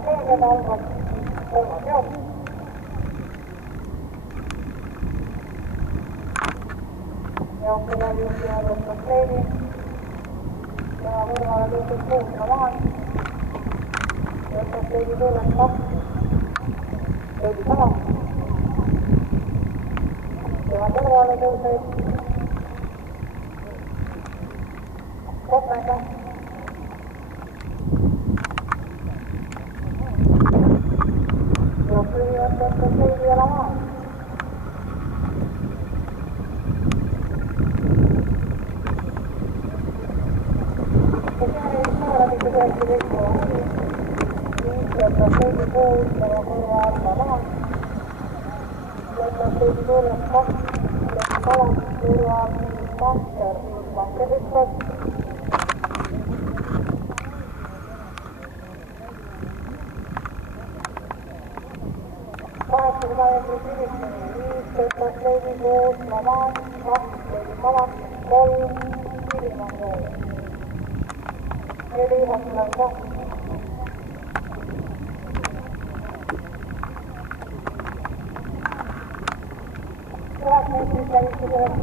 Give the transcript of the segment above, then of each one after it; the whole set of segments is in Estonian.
strateegiad algab 3. jaoks. Jaoksel juhtivad Ostreeni ja kõrvale tõuseb Kuusma maal. Ostreeni tuules 2. Tõusi sama. Ja kõrvale tõuseb Kopmega. Ja kõigevad Ostreeni ja maal. Strateegi pool ja korra arva maal. Strateegi tuules 2. Kalas korra tanker. Tanker hüppab. Strateegi pool ja maal. 2. Kalas 3. Kilimann pool. 4. Hotland 2.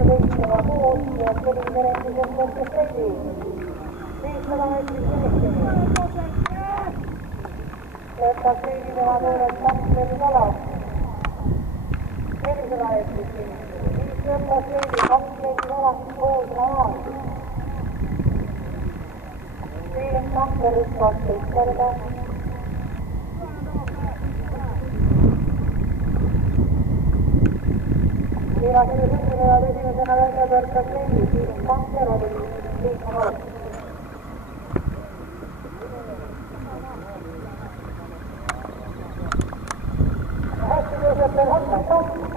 Lõikava koos ja selline merenduses Ostreeni. 500 meetrit siniseni. Ostreeni tema tuules 2 meetrit alas. 400 meetrit siniseni. 5 Ostreeni 2 meetrit alas Kuusma maal. 5 tanker hüppab 7 korda. Viimase sündineva esimesena välja pöörkas Leili, 5 tanker oli liikma maal. Hästi tõuseb veel Hotland 2.